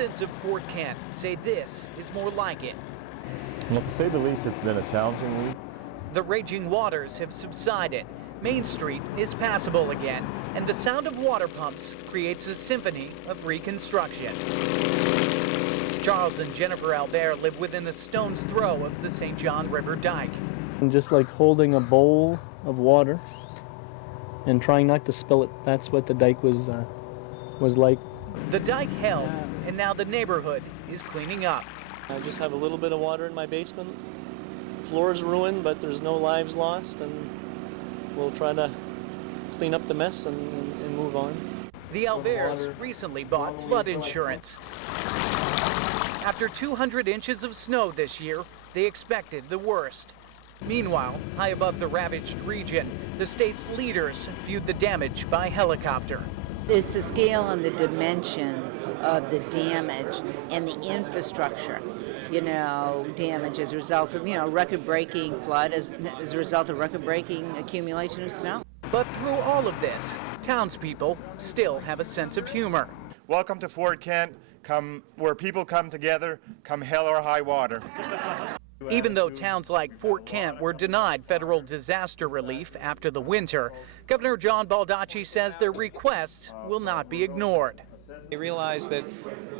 Residents of Fort Kent say this is more like it. Well, to say the least, it's been a challenging week. The raging waters have subsided. Main Street is passable again, and the sound of water pumps creates a symphony of reconstruction. Charles and Jennifer Albert live within a stone's throw of the St. John River dike. And just like holding a bowl of water and trying not to spill it. That's what the dike was like. The dike held, and now the neighborhood is cleaning up. I just have a little bit of water in my basement. Floor is ruined, but there's no lives lost, and we'll try to clean up the mess and move on. The Alberts recently bought flood insurance. After 200 inches of snow this year, they expected the worst. Meanwhile, high above the ravaged region, the state's leaders viewed the damage by helicopter. It's the scale and the dimension of the damage and the infrastructure, damage as a result of, record-breaking flood, as a result of record-breaking accumulation of snow. But through all of this, townspeople still have a sense of humor. Welcome to Fort Kent, where people come together, come hell or high water. Even though towns like Fort Kent were denied federal disaster relief after the winter, Governor John Baldacci says their requests will not be ignored. They realize that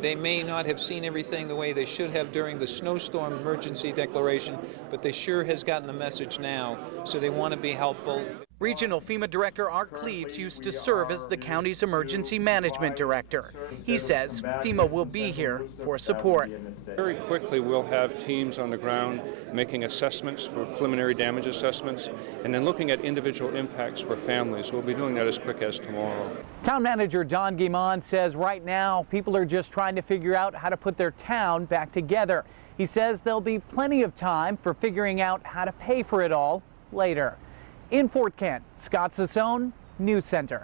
they may not have seen everything the way they should have during the snowstorm emergency declaration, but they sure has gotten the message now, so they want to be helpful. Regional FEMA Director Art Cleaves used to serve as the county's emergency management director. He says FEMA will be here for support. Very quickly we'll have teams on the ground making assessments for preliminary damage assessments and then looking at individual impacts for families. We'll be doing that as quick as tomorrow. Town manager Don Guimond says right now people are just trying to figure out how to put their town back together. He says there'll be plenty of time for figuring out how to pay for it all later. In Fort Kent, Scott Sassone, News Center.